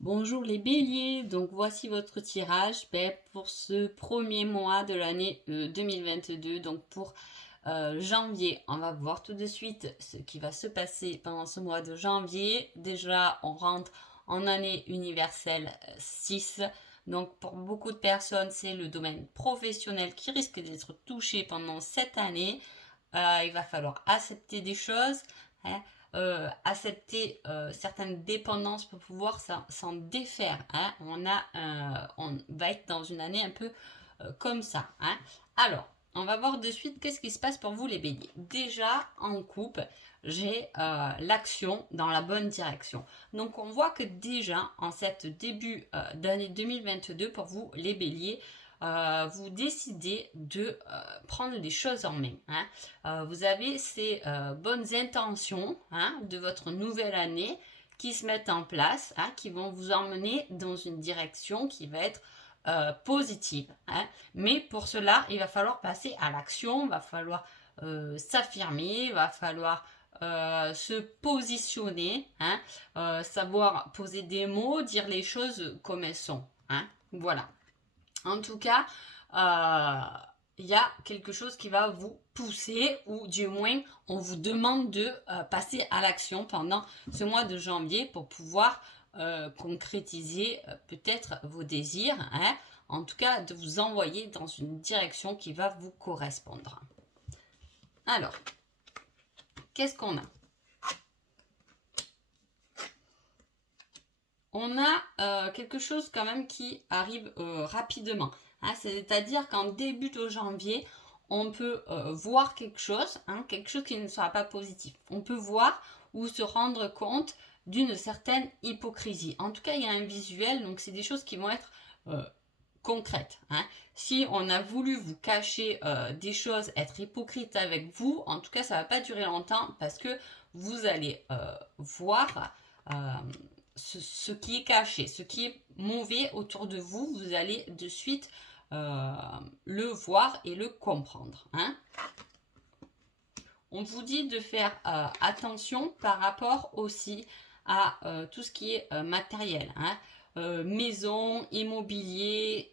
Bonjour les béliers, donc voici votre tirage pour ce premier mois de l'année 2022, donc pour janvier. On va voir tout de suite ce qui va se passer pendant ce mois de janvier. Déjà, on rentre en année universelle 6, donc pour beaucoup de personnes, c'est le domaine professionnel qui risque d'être touché pendant cette année. Il va falloir accepter des choses, hein, accepter certaines dépendances pour pouvoir s'en défaire. Hein. On va être dans une année un peu comme ça. Hein. Alors, on va voir de suite qu'est-ce qui se passe pour vous les béliers. Déjà, en couple, j'ai l'action dans la bonne direction. Donc, on voit que déjà, en cette début d'année 2022, pour vous les béliers, vous décidez de prendre les choses en main. Hein. Vous avez ces bonnes intentions de votre nouvelle année qui se mettent en place, qui vont vous emmener dans une direction qui va être positive. Hein. Mais pour cela, il va falloir passer à l'action, il va falloir s'affirmer, il va falloir se positionner, savoir poser des mots, dire les choses comme elles sont. Hein. Voilà. En tout cas, il y a quelque chose qui va vous pousser, ou du moins on vous demande de passer à l'action pendant ce mois de janvier pour pouvoir concrétiser peut-être vos désirs, hein, en tout cas de vous envoyer dans une direction qui va vous correspondre. Alors, qu'est-ce qu'on a? On a quelque chose quand même qui arrive rapidement. Hein, c'est-à-dire qu'en début de janvier, on peut voir quelque chose qui ne sera pas positif. On peut voir ou se rendre compte d'une certaine hypocrisie. En tout cas, il y a un visuel, donc c'est des choses qui vont être concrètes. Hein. Si on a voulu vous cacher des choses, être hypocrite avec vous, en tout cas, ça ne va pas durer longtemps parce que vous allez voir ce qui est caché, ce qui est mauvais autour de vous, vous allez de suite le voir et le comprendre. Hein. On vous dit de faire attention par rapport aussi à tout ce qui est matériel. Hein. Maison, immobilier,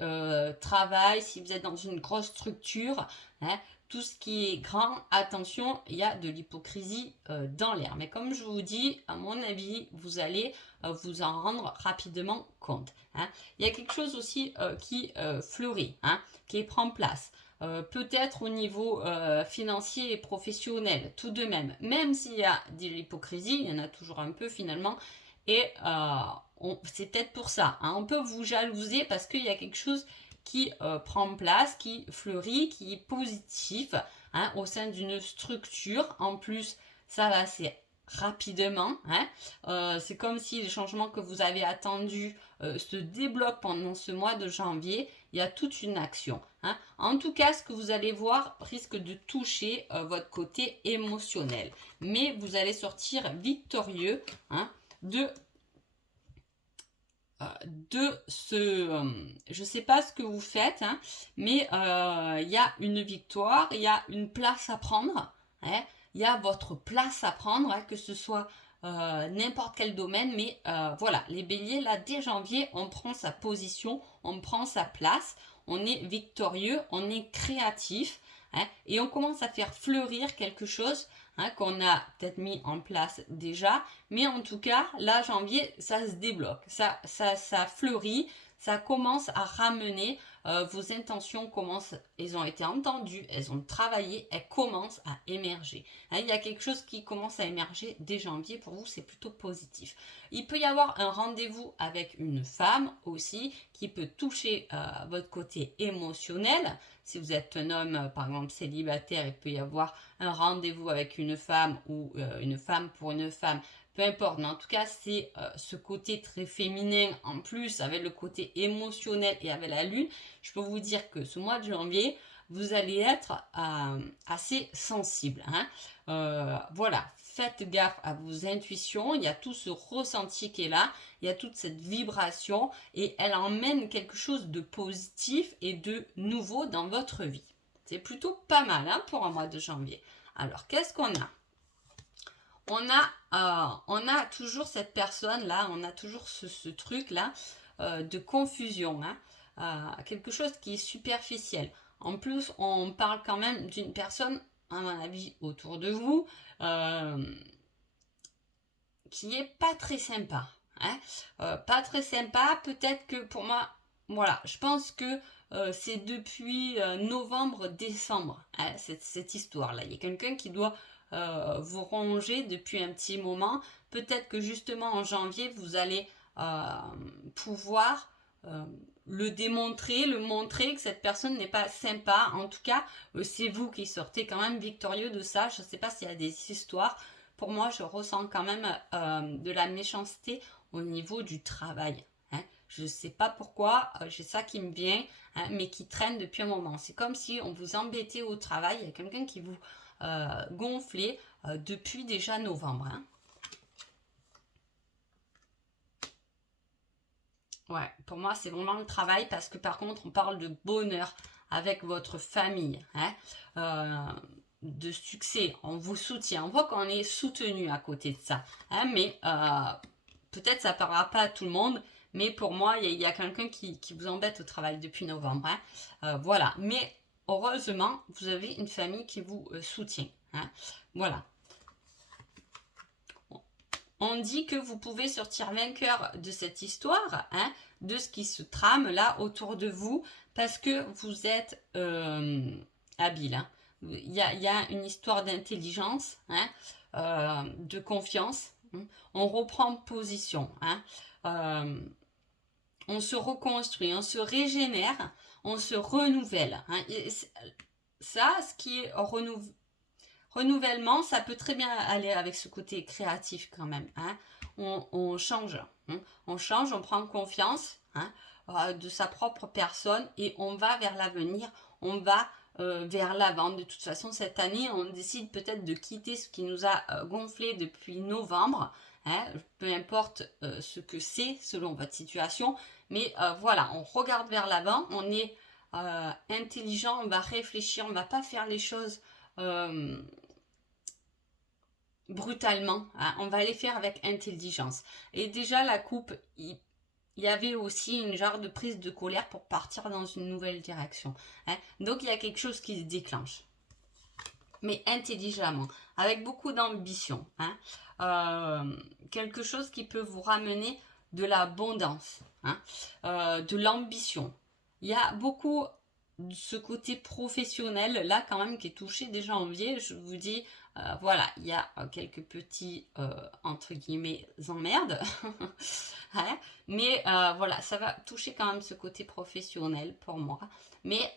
travail, si vous êtes dans une grosse structure, hein, tout ce qui est grand, attention, il y a de l'hypocrisie dans l'air. Mais comme je vous dis, à mon avis, vous allez vous en rendre rapidement compte. Hein. Il y a quelque chose aussi qui fleurit, qui prend place. Peut-être au niveau financier et professionnel, tout de même s'il y a de l'hypocrisie, il y en a toujours un peu finalement, et c'est peut-être pour ça. Hein. On peut vous jalouser parce qu'il y a quelque chose qui prend place, qui fleurit, qui est positif au sein d'une structure. En plus, ça va assez rapidement. Hein. C'est comme si les changements que vous avez attendus se débloquent pendant ce mois de janvier. Il y a toute une action. Hein. En tout cas, ce que vous allez voir risque de toucher votre côté émotionnel. Mais vous allez sortir victorieux de ce... je ne sais pas ce que vous faites, mais il y a une victoire, il y a une place à prendre. Il y a votre place à prendre, que ce soit n'importe quel domaine, mais voilà, les béliers, là, dès janvier, on prend sa position, on prend sa place, on est victorieux, on est créatif, et on commence à faire fleurir quelque chose qu'on a peut-être mis en place déjà, mais en tout cas, là, janvier, ça se débloque, ça fleurit, ça commence à ramener, vos intentions commencent, elles ont été entendues, elles ont travaillé, elles commencent à émerger. Il y a quelque chose qui commence à émerger dès janvier, pour vous, c'est plutôt positif. Il peut y avoir un rendez-vous avec une femme aussi, qui peut toucher votre côté émotionnel. Si vous êtes un homme, par exemple, célibataire, il peut y avoir un rendez-vous avec une femme ou une femme pour une femme, peu importe, mais en tout cas, c'est ce côté très féminin en plus, avec le côté émotionnel et avec la lune. Je peux vous dire que ce mois de janvier, vous allez être assez sensible. Voilà, faites gaffe à vos intuitions, il y a tout ce ressenti qui est là, il y a toute cette vibration et elle emmène quelque chose de positif et de nouveau dans votre vie. C'est plutôt pas mal pour un mois de janvier. Alors, qu'est-ce qu'on a? on a toujours cette personne-là, on a toujours ce truc-là de confusion, hein, quelque chose qui est superficiel. En plus, on parle quand même d'une personne, à mon avis, autour de vous, qui est pas très sympa. Hein, pas très sympa, peut-être que pour moi, voilà, je pense que c'est depuis novembre-décembre, hein, cette histoire-là. Il y a quelqu'un qui doit vous ronger depuis un petit moment. Peut-être que justement en janvier, vous allez pouvoir le démontrer, le montrer que cette personne n'est pas sympa. En tout cas, c'est vous qui sortez quand même victorieux de ça. Je ne sais pas s'il y a des histoires. Pour moi, je ressens quand même de la méchanceté au niveau du travail. Hein. Je ne sais pas pourquoi, j'ai ça qui me vient, hein, mais qui traîne depuis un moment. C'est comme si on vous embêtait au travail. Il y a quelqu'un qui vous gonflait depuis déjà novembre. Hein. Ouais, pour moi, c'est vraiment le travail parce que par contre, on parle de bonheur avec votre famille, hein, de succès. On vous soutient. On voit qu'on est soutenu à côté de ça. Hein, mais peut-être ça ne parlera pas à tout le monde. Mais pour moi, il y a quelqu'un qui vous embête au travail depuis novembre. Hein. Voilà. Mais heureusement, vous avez une famille qui vous soutient. Hein. Voilà. On dit que vous pouvez sortir vainqueur de cette histoire, hein, de ce qui se trame là autour de vous, parce que vous êtes habile. Hein. Il y a une histoire d'intelligence, hein, de confiance. Hein. On reprend position. Hein. On se reconstruit, on se régénère, on se renouvelle. Hein. Et ça, ce qui est renouvellement, ça peut très bien aller avec ce côté créatif quand même. Hein. On change. Hein. On change, on prend confiance, hein, de sa propre personne et on va vers l'avenir, on va vers l'avant. De toute façon, cette année, on décide peut-être de quitter ce qui nous a gonflé depuis novembre. Hein, peu importe ce que c'est selon votre situation. Mais voilà, on regarde vers l'avant, on est intelligent, on va réfléchir, on ne va pas faire les choses brutalement, hein, on va les faire avec intelligence. Et déjà la coupe, il y avait aussi une genre de prise de colère pour partir dans une nouvelle direction. Hein. Donc il y a quelque chose qui se déclenche. Mais intelligemment, avec beaucoup d'ambition. Hein. Quelque chose qui peut vous ramener de l'abondance, hein, de l'ambition. Il y a beaucoup de ce côté professionnel là quand même qui est touché dès janvier. Je vous dis, voilà, il y a quelques petits entre guillemets emmerdes. Hein, mais voilà, ça va toucher quand même ce côté professionnel pour moi. Mais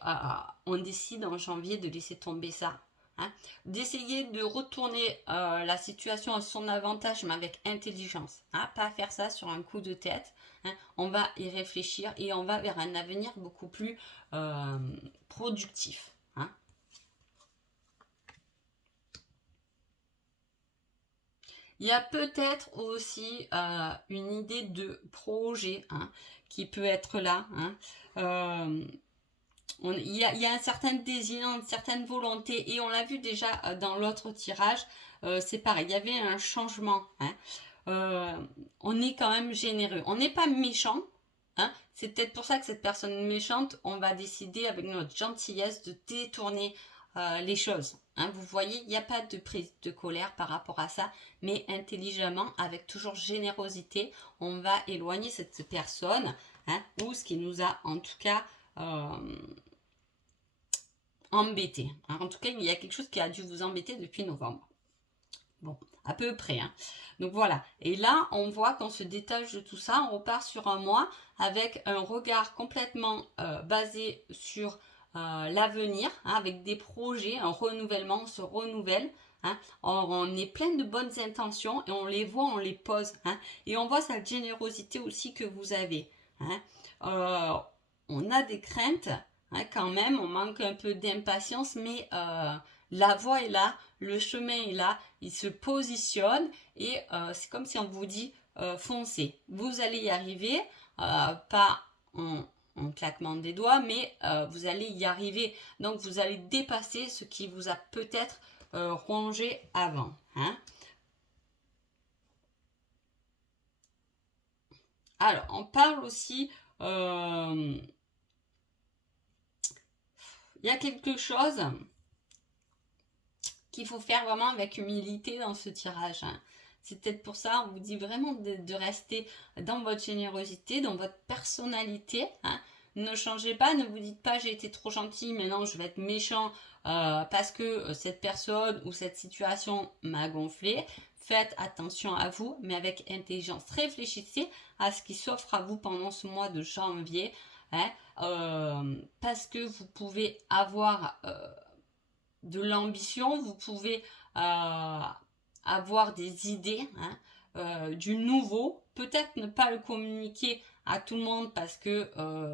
on décide en janvier de laisser tomber ça. Hein, d'essayer de retourner la situation à son avantage, mais avec intelligence. Hein, pas faire ça sur un coup de tête. Hein, on va y réfléchir et on va vers un avenir beaucoup plus productif. Hein. Il y a peut-être aussi une idée de projet, hein, qui peut être là. Hein. Il y a un certain désir, une certaine volonté, et on l'a vu déjà dans l'autre tirage, c'est pareil, il y avait un changement. Hein. On est quand même généreux, on n'est pas méchant. Hein. C'est peut-être pour ça que cette personne méchante, on va décider avec notre gentillesse de détourner les choses. Hein. Vous voyez, il n'y a pas de prise de colère par rapport à ça, mais intelligemment, avec toujours générosité, on va éloigner cette personne, hein, ou ce qui nous a en tout cas embêté. Hein. En tout cas, il y a quelque chose qui a dû vous embêter depuis novembre. Bon, à peu près. Hein. Donc voilà. Et là, on voit qu'on se détache de tout ça. On repart sur un mois avec un regard complètement basé sur l'avenir, hein, avec des projets, un renouvellement, on se renouvelle. Hein. On est plein de bonnes intentions et on les voit, on les pose. Hein. Et on voit cette générosité aussi que vous avez. Hein. On a des craintes. Hein, quand même, on manque un peu d'impatience, mais la voie est là, le chemin est là, il se positionne et c'est comme si on vous dit foncez. Vous allez y arriver, pas en claquement des doigts, mais vous allez y arriver. Donc vous allez dépasser ce qui vous a peut-être rongé avant. Hein. Alors, on parle aussi... il y a quelque chose qu'il faut faire vraiment avec humilité dans ce tirage. Hein. C'est peut-être pour ça, on vous dit vraiment de rester dans votre générosité, dans votre personnalité. Hein. Ne changez pas, ne vous dites pas j'ai été trop gentil, maintenant je vais être méchant parce que cette personne ou cette situation m'a gonflé. Faites attention à vous, mais avec intelligence. Réfléchissez à ce qui s'offre à vous pendant ce mois de janvier. Hein, parce que vous pouvez avoir de l'ambition, vous pouvez avoir des idées, hein, du nouveau, peut-être ne pas le communiquer à tout le monde parce que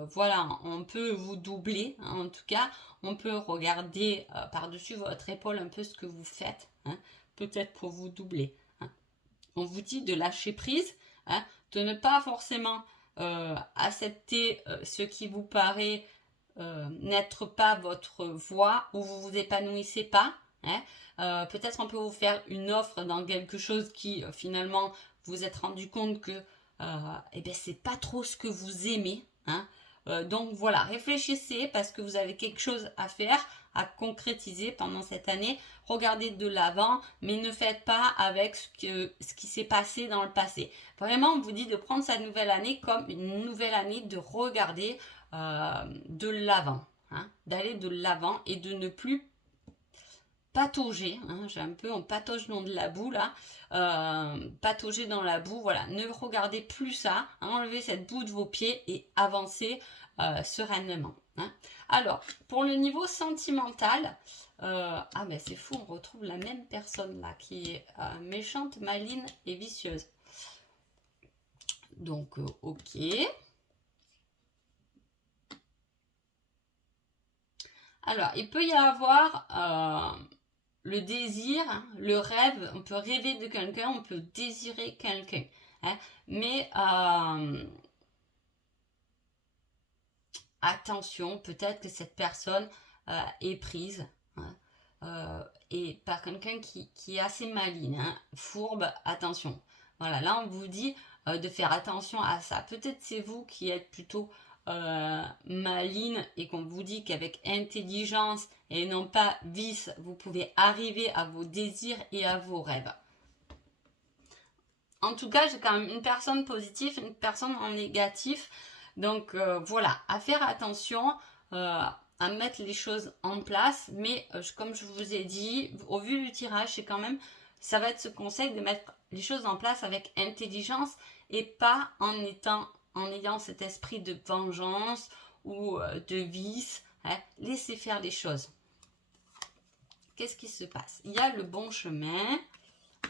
voilà, on peut vous doubler, hein, en tout cas, on peut regarder par-dessus votre épaule un peu ce que vous faites, hein, peut-être pour vous doubler. Hein. On vous dit de lâcher prise, hein, de ne pas forcément accepter ce qui vous paraît n'être pas votre voie ou vous vous épanouissez pas. Hein. Peut-être on peut vous faire une offre dans quelque chose qui finalement vous êtes rendu compte que eh ben, c'est pas trop ce que vous aimez. Hein. Donc voilà, réfléchissez parce que vous avez quelque chose à faire, à concrétiser pendant cette année. Regardez de l'avant, mais ne faites pas avec ce qui s'est passé dans le passé. Vraiment, on vous dit de prendre cette nouvelle année comme une nouvelle année, de regarder de l'avant, hein, d'aller de l'avant et de ne plus patauger, hein, j'ai un peu, on patauge dans de la boue là, patauger dans la boue, voilà, ne regardez plus ça, hein, enlevez cette boue de vos pieds et avancez sereinement. Hein. Alors, pour le niveau sentimental, ah ben c'est fou, on retrouve la même personne là, qui est méchante, maligne et vicieuse. Donc, ok. Alors, il peut y avoir le désir, le rêve, on peut rêver de quelqu'un, on peut désirer quelqu'un. Hein, mais attention, peut-être que cette personne est prise. Hein, et par quelqu'un qui est assez maligne, hein, fourbe, attention. Voilà, là on vous dit de faire attention à ça. Peut-être c'est vous qui êtes plutôt maligne et qu'on vous dit qu'avec intelligence et non pas vice, vous pouvez arriver à vos désirs et à vos rêves. En tout cas, j'ai quand même une personne positive, une personne en négatif. Donc voilà, à faire attention, à mettre les choses en place. Mais comme je vous ai dit, au vu du tirage, c'est quand même, ça va être ce conseil de mettre les choses en place avec intelligence et pas en ayant cet esprit de vengeance ou de vice. Hein. Laissez faire les choses. Qu'est-ce qui se passe? Il y a le bon chemin,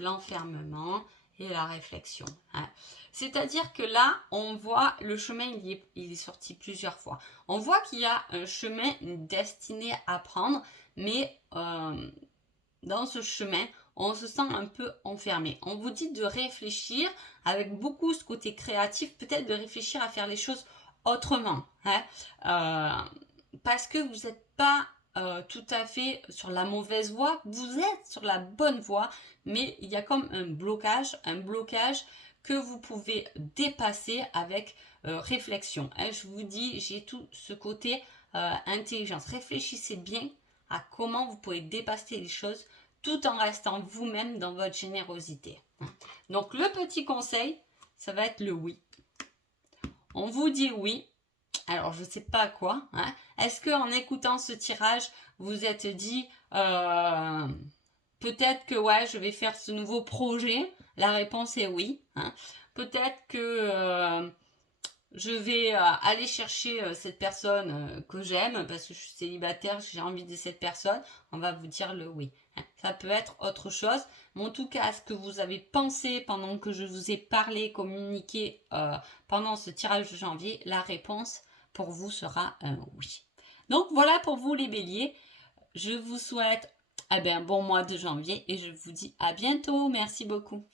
l'enfermement et la réflexion. Hein. C'est-à-dire que là, on voit le chemin, il est sorti plusieurs fois. On voit qu'il y a un chemin, une destinée à prendre, mais dans ce chemin, on se sent un peu enfermé. On vous dit de réfléchir avec beaucoup ce côté créatif, peut-être de réfléchir à faire les choses autrement. Hein. Parce que vous n'êtes pas tout à fait sur la mauvaise voie, vous êtes sur la bonne voie, mais il y a comme un blocage que vous pouvez dépasser avec réflexion. Hein, je vous dis, j'ai tout ce côté intelligence. Réfléchissez bien à comment vous pouvez dépasser les choses tout en restant vous-même dans votre générosité. Donc le petit conseil, ça va être le oui. On vous dit oui. Alors, je ne sais pas quoi. Hein. Est-ce qu'en écoutant ce tirage, vous êtes dit peut-être que ouais, je vais faire ce nouveau projet? La réponse est oui. Hein. Peut-être que je vais aller chercher cette personne que j'aime parce que je suis célibataire, j'ai envie de cette personne. On va vous dire le oui. Hein. Ça peut être autre chose. Mais en tout cas, ce que vous avez pensé pendant que je vous ai parlé, communiqué pendant ce tirage de janvier, la réponse pour vous sera un oui. Donc voilà pour vous les béliers. Je vous souhaite un bon mois de janvier et je vous dis à bientôt. Merci beaucoup.